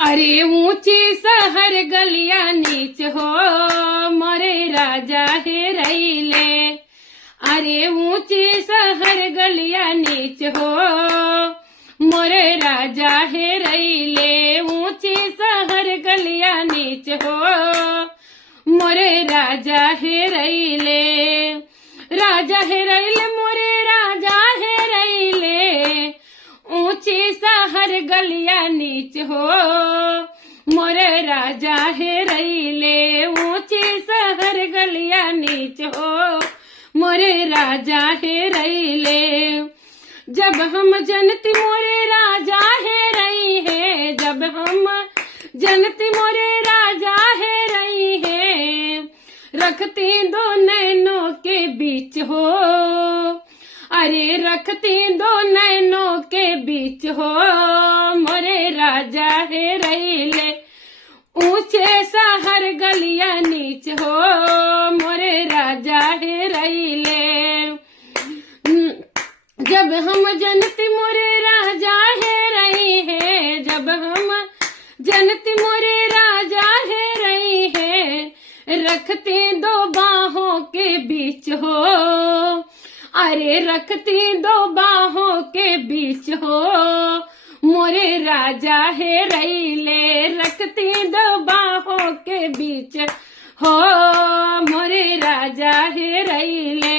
अरे ऊंची शहर गलिया नीच हो मोरे राजा हे रईले। अरे ऊंची शहर गलिया नीच हो मोरे राजा हे रईले। ऊंची शहर गलिया नीच हो मोरे राजा हे रईले। राजा हे रईले मोरे राजा हे रईले। ऊंची शहर गलिया नीच हो मोरे राजा हे रईले। ऊंची शहर गलिया नीच हो मोरे राजा हे रईले। जब हम जनती मोरे राजा हे रई है। जब हम जनती मोरे राजा हे रई है। रखती दो नैनों के बीच हो। अरे रखती दो नैनों के बीच हो मोरे राजा हे रईले। ऊंचे शहर गलिया नीच हो मोरे राजा हे रईले। जब हम जनती मोरे राजा हे रई है। जब हम जनती मोरे राजा हे रई है। रखती दो बाहों के बीच हो। अरे रखती दो बाहों के बीच हो मोरे राजा हे रईले। रखती दो बाहों के बीच हो मोरे राजा हे रईले।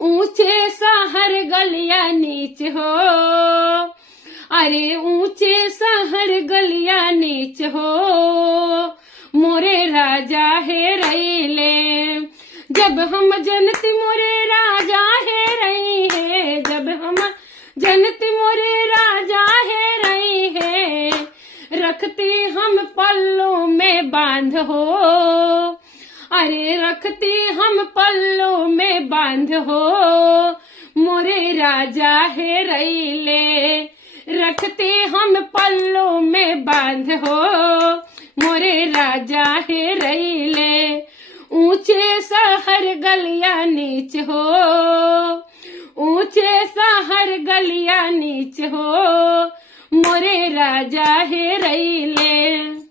ऊंचे शहर गलिया नीच हो। अरे ऊंचे शहर गलिया नीच हो मोरे राजा हे रईले। जब हम जनती मोरे राजा हे रई है। जब हम जनती मोरे राजा हे रई है। रखती हम पल्लों में बांध हो। अरे रखती हम पल्लों में बांध हो मोरे राजा हे रईले। रखती हम पल्लों में बांध हो मोरे राजा हे रईले। ऊंचे शहर गलिया नीच हो। ऊंचे शहर गलिया नीच हो मोरे राजा हे रईले।